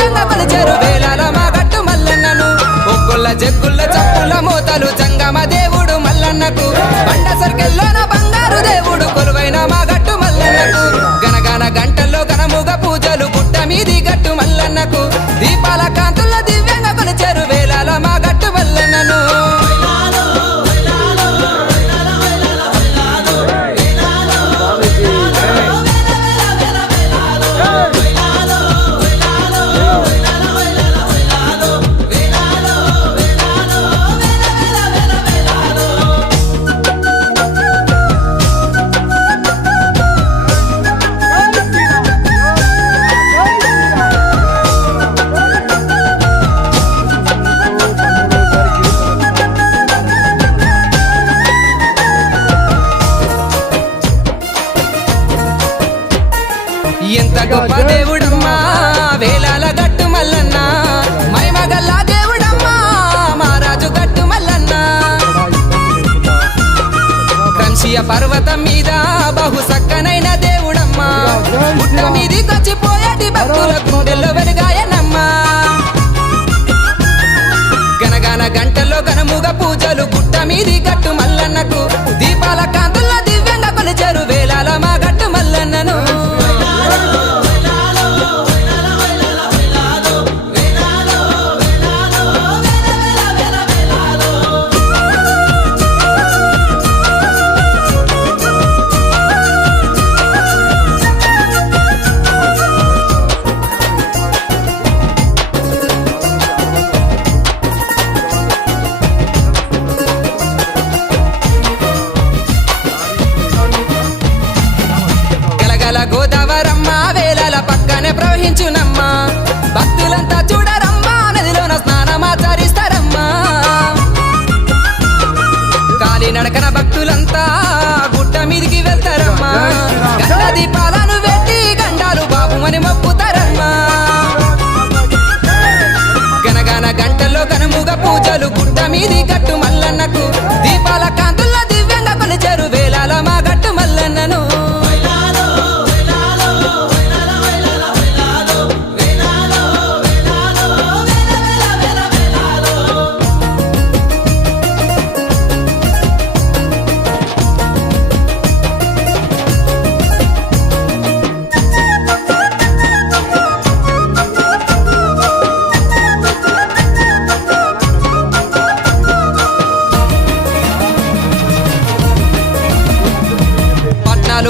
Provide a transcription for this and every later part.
దివ్యంగా కొలిచారు వేలాల మా గట్టు మల్లన్నను ఒక్కొల్ల జగ్గుల్ల చప్పుల మోతలు జంగమ దేవుడు మల్లన్నకు బండ సర్కెల్లోన బంగారు దేవుడు కొలువైన మా గట్టు మల్లన్నకు గనగన గంటల్లో గనముగ పూజలు గుట్ట మీది గట్టు మల్లన్నకు దీపాల కాంతుల్లో దివ్యంగా కొలిచారు వేలాల మా గట్టు మల్లన్నను ఎంత గొప్ప దేవుడమ్మా వేలాల గట్టు మల్లన్న మైమగల్లా దేవుడమ్మా మహారాజు గట్టు మల్లన్న కంచియ పర్వతం మీద బహు సక్కనైన దేవుడమ్మా గుట్ట మీదికొచ్చిపోయేటి భక్తుల గుండెల్లో వెలుగాయనమ్మా గనగన గంటల్లో గనముగ పూజలు గుట్ట మీది గట్టు మల్లన్నకు దీపాల కాంతుల్లో దివ్యంగా కొలిచారు వేలాల మా గట్టు మల్లన్నను గోదావరమ్మ వేలాల పక్కనే ప్రవహించునమ్మా భక్తులంతా చూడరమ్మా నదిలోన స్నానమాచరిస్తారమ్మా కాలినడకన భక్తులంతా గుట్ట మీదికి వెళ్తారమ్మా గండ దీపాలను పెట్టి గండాలు బాబుమని మొక్కుతారమ్మా గనగన గంటల్లో గనముగ పూజలు గుట్ట మీది గట్టు మల్లన్నకు దీపాల కాంతుల్లో దివ్యంగా కొలిచారు వేలాల మా గట్టు మల్లన్నను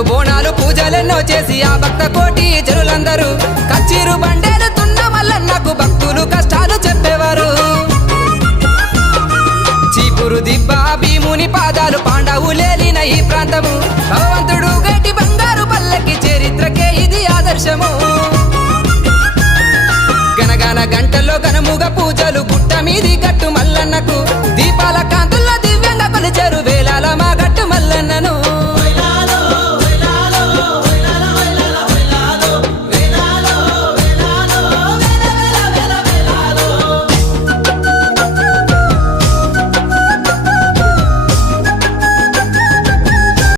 బోనాలు పూజలెన్నో చేసి ఆ భక్త కోటి జనులందరూ కచ్చీరు బండేలుతున్న మల్లన్నకు భక్తులు కష్టాలు చెప్పేవారు చీపురు దిబ్బ భీముని పాదాలు పాండవులేలిన ఈ ప్రాంతము భగవంతుడు గట్టి బంగారు పల్లకి చరిత్రకే ఇది ఆదర్శము గనగన గంటల్లో గనముగ పూజలు గుట్ట మీది గట్టు మల్లన్నకు దీపాల